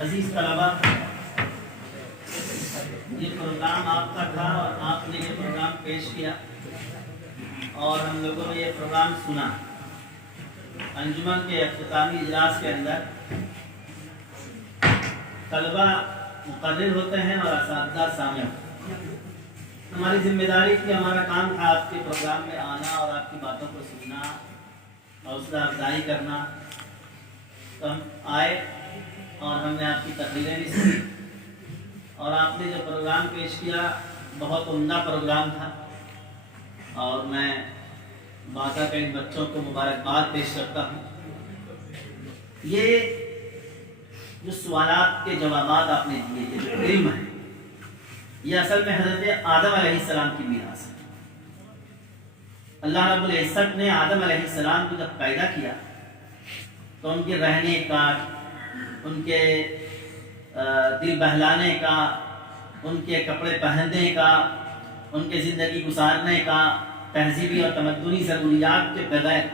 عزیز طلبا، یہ پروگرام آپ کا تھا اور آپ نے یہ پروگرام پیش کیا اور ہم لوگوں نے یہ پروگرام سنا۔ انجمن کے اختتامی اجلاس کے اندر طلبا مقرر ہوتے ہیں اور اساتذہ سامع ہوتے ہیں۔ ہماری ذمہ داری تھی، ہمارا کام تھا آپ کے پروگرام میں آنا اور آپ کی باتوں کو سننا، حوصلہ افزائی کرنا۔ تو ہم آئے اور ہم نے آپ کی تقریریں بھی سنی اور آپ نے جو پروگرام پیش کیا بہت عمدہ پروگرام تھا، اور میں باقا کے ان بچوں کو مبارکباد پیش کرتا ہوں۔ یہ جو سوالات کے جوابات آپ نے دیے، یہ جو علم ہے، یہ اصل میں حضرت آدم علیہ السلام کی میراث ہے۔ اللہ رب العزت نے آدم علیہ السلام کو جب پیدا کیا تو ان کے رہنے کا، ان کے دل بہلانے کا، ان کے کپڑے پہننے کا، ان کے زندگی گزارنے کا، تہذیبی اور تمدنی ضروریات کے بغیر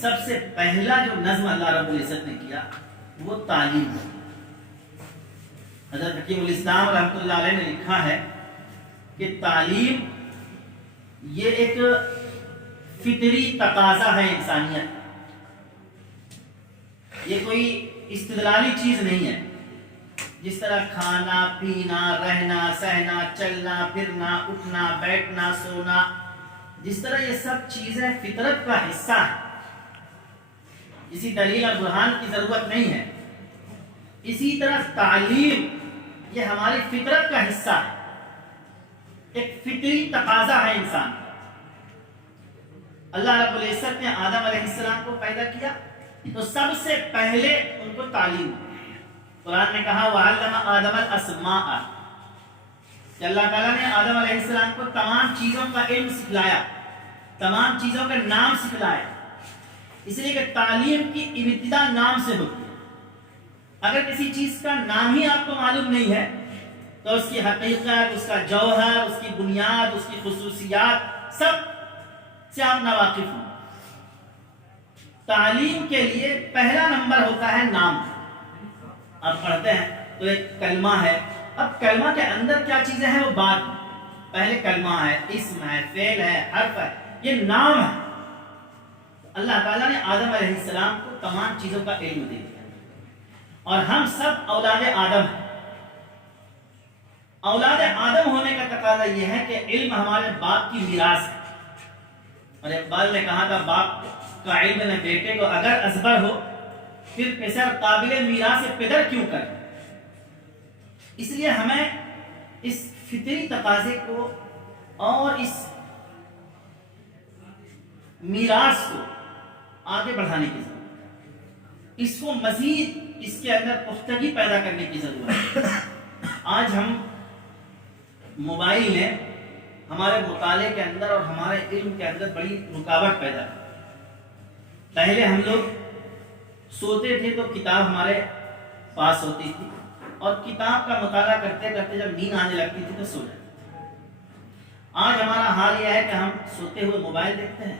سب سے پہلا جو نظم اللہ رب العزت نے کیا وہ تعلیم ہے۔ حضرت حکیم الاسلام رحمۃ اللہ علیہ نے لکھا ہے کہ تعلیم یہ ایک فطری تقاضا ہے انسانیت، یہ کوئی استدلالی چیز نہیں ہے۔ جس طرح کھانا، پینا، رہنا، سہنا، چلنا، پھرنا، اٹھنا، بیٹھنا، سونا، جس طرح یہ سب چیزیں فطرت کا حصہ ہیں، کسی دلیل اور برہان کی ضرورت نہیں ہے، اسی طرح تعلیم یہ ہماری فطرت کا حصہ ہے، ایک فطری تقاضا ہے انسان۔ اللہ رب العزت نے آدم علیہ السلام کو پیدا کیا تو سب سے پہلے ان کو تعلیم دی۔ قرآن نے کہا وَعَلَّمَ آدَمَ الْأَسْمَاءَ، کہ اللہ تعالیٰ نے آدم علیہ السلام کو تمام چیزوں کا علم سکھلایا، تمام چیزوں کے نام سکھلائے، اس لیے کہ تعلیم کی ابتدا نام سے ہوتی ہے۔ اگر کسی چیز کا نام ہی آپ کو معلوم نہیں ہے تو اس کی حقیقت، اس کا جوہر، اس کی بنیاد، اس کی خصوصیات سب سے آپ ناواقف ہوں۔ تعلیم کے لیے پہلا نمبر ہوتا ہے نام۔ آپ پڑھتے ہیں تو ایک کلمہ ہے، اب کلمہ کے اندر کیا چیزیں ہیں وہ بات، پہلے کلمہ ہے، اسم ہے، فعل ہے، حرف ہے، یہ نام ہے۔ اللہ تعالیٰ نے آدم علیہ السلام کو تمام چیزوں کا علم دے دیا، اور ہم سب اولاد آدم ہیں۔ اولاد آدم ہونے کا تقاضا یہ ہے کہ علم ہمارے باپ کی میراث ہے، اور اقبال نے کہا تھا باپ کا علم میں بیٹے کو اگر ازبر ہو پھر پسر قابل میراث پدر کیوں کرے۔ اس لیے ہمیں اس فطری تقاضے کو اور اس میراث کو آگے بڑھانے کی ضرورت ہے، اس کو مزید اس کے اندر پختگی پیدا کرنے کی ضرورت ہے۔ آج ہم موبائل نے ہمارے مطالعے کے اندر اور ہمارے علم کے اندر بڑی رکاوٹ پیدا کی۔ پہلے ہم لوگ سوتے تھے تو کتاب ہمارے پاس ہوتی تھی، اور کتاب کا مطالعہ کرتے کرتے جب نیند آنے لگتی تھی تو سو جاتے تھے۔ آج ہمارا حال یہ ہے کہ ہم سوتے ہوئے موبائل دیکھتے ہیں،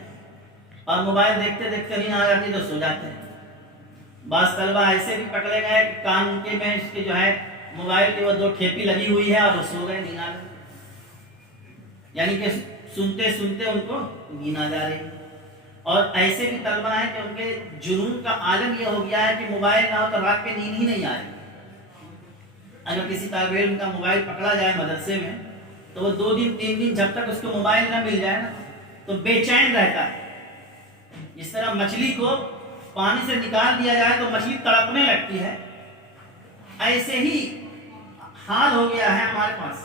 اور موبائل دیکھتے دیکھتے نیند آ جاتی تو سو جاتے ہیں۔ بعض طلبہ ایسے بھی پکڑے گئے کہ کان کے میں اس کے جو ہے موبائل کی وہ 2 ٹھیپی لگی ہوئی ہے اور وہ سو گئے، نیند آ گئی، یعنی کہ سنتے سنتے ان کو نیند آ جا رہی ہے۔ اور ایسے بھی طلبہ ہیں کہ ان کے جنون کا عالم یہ ہو گیا ہے کہ موبائل نہ ہو تو رات کے نیند ہی نہیں آ رہی۔ اگر کسی طالب علم کا موبائل پکڑا جائے مدرسے میں تو وہ 2 دن 3 دن جب تک اس کو موبائل نہ مل جائے نا تو بے چین رہتا ہے۔ جس طرح مچھلی کو پانی سے نکال دیا جائے تو مچھلی تڑپنے لگتی ہے، ایسے ہی حال ہو گیا ہے ہمارے پاس۔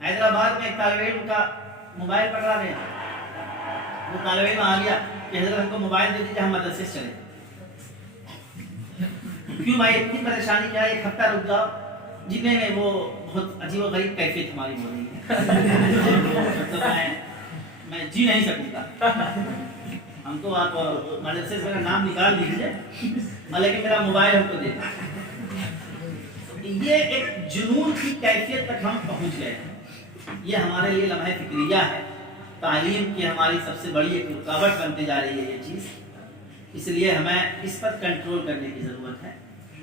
حیدرآباد میں ایک طالب علم کا موبائل پکڑا گیا، وہ طالب علم آ گیا کہ حضرت ہم کو موبائل دے دیجیے، ہم مدرسے سے چلے۔ کیوں بھائی اتنی پریشانی کیا ہے، 1 ہفتہ رک جاؤ۔ جتنے میں وہ بہت عجیب و غریب کیفیت ہماری ہو رہی ہے، مطلب میں جی نہیں سکتا، ہم تو آپ مدرسے سے میرا نام نکال دیجیے لیکن میرا موبائل ہم کو دے دیں۔ یہ ایک جنون کی کیفیت تک ہم پہنچ گئے ہیں۔ یہ ہمارے لیے لمحہ فکریہ ہے، تعلیم کی ہماری سب سے بڑی ایک رکاوٹ بنتے جا رہی ہے یہ چیز، اس لیے ہمیں اس پر کنٹرول کرنے کی ضرورت ہے۔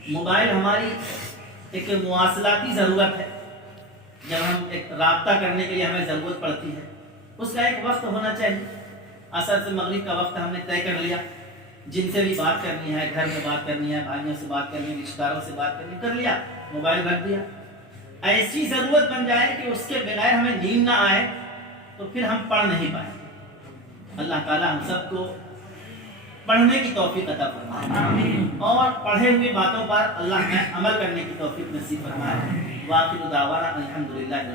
موبائل ہماری ایک مواصلاتی ضرورت ہے، جب ہم ایک رابطہ کرنے کے لیے ہمیں ضرورت پڑتی ہے، اس کا ایک وقت ہونا چاہیے۔ عصر سے مغرب کا وقت ہم نے طے کر لیا، جن سے بھی بات کرنی ہے، گھر میں بات کرنی ہے، بھائیوں سے بات کرنی ہے، رشتہ داروں سے بات کرنی ہے، کر لیا، موبائل رکھ دیا۔ ایسی ضرورت بن جائے کہ اس کے بغیر ہمیں نیند نہ آئے تو پھر ہم پڑھ نہیں پائیں۔ اللہ تعالیٰ ہم سب کو پڑھنے کی توفیق عطا فرمائے اور پڑھے ہوئے باتوں پر اللہ میں عمل کرنے کی توفیق نصیب فرمائے۔ واخر دعوانا الحمدللہ۔